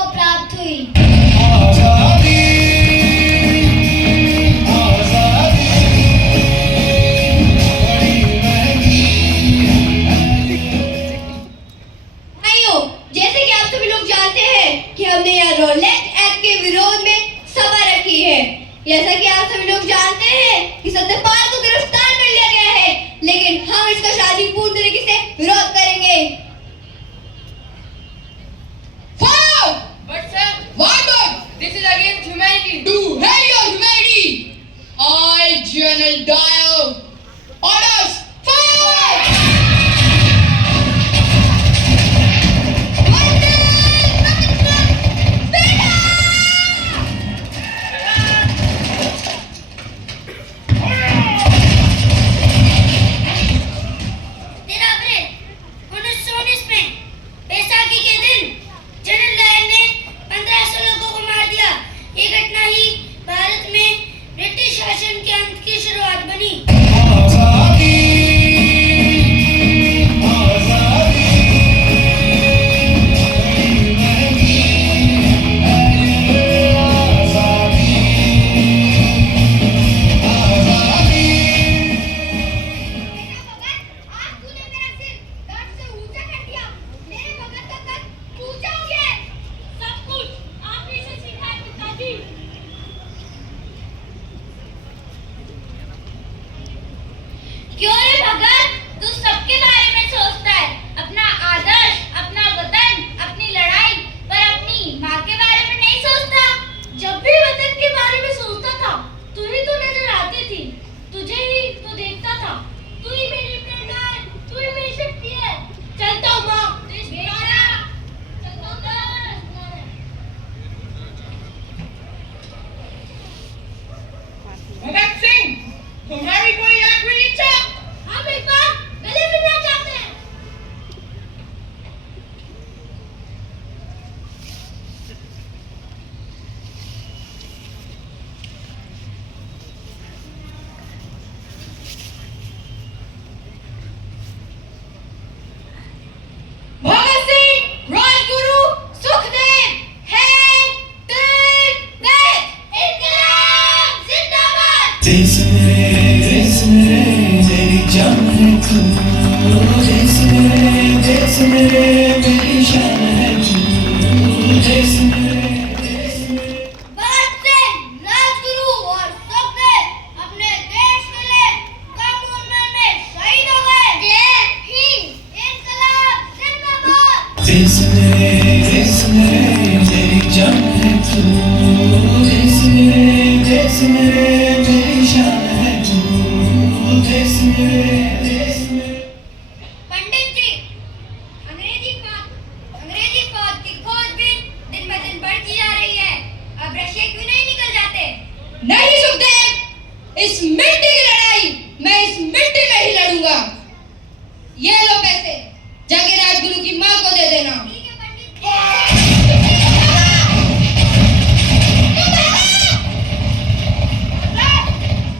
को प्राप्त हुई। आजादी, आजादी बड़ी महंगी है। भाइयों, जैसे कि आप सभी लोग जानते हैं कि हमने यह रोलेट एक्ट के विरोध में सभा रखी है। जैसा कि आप सभी लोग जानते हैं कि सत्यपाल को गिरफ्तार कर लिया गया है, लेकिन हम इसका शांतिपूर्ण तरीके से विरोध करेंगे। But sir, why not? This is against humanity. Do hell your humanity. I, General Dyer, orders forward. क्यों रे भगत, तू सबके बारे में सोचता है, अपना आदर्श, अपना वतन, अपनी लड़ाई, पर अपनी माँ के बारे में नहीं सोचता। जब भी वतन के बारे में सोचता था, तू ही तो नजर आती थी, तुझे ही तो देखता था। तू ही मेरी प्रेरणा है, तू ही मेरी शक्ति है। चलता हूँ माँ, भगत सिंह, तुम्हारी कोई आखिरी इच्छा? हम एक बार गले मिलना चाहते हैं। भगत सिंह, राजगुरु, सुखदेव, हैं, इनकलाब जिंदाबाद। देश मेरे मेरी जान है तू, देश मेरे मेरी शान है तू, देश मेरे भगत सिंह, राजगुरु और सुखदेव अपने देश के लिए कानून में शहीद हो गए। जय हिंद, इनकलाब जिंदाबाद। देश मेरे मेरी जान है तू, देश मेरे मेरी शान है तू, देश मेरे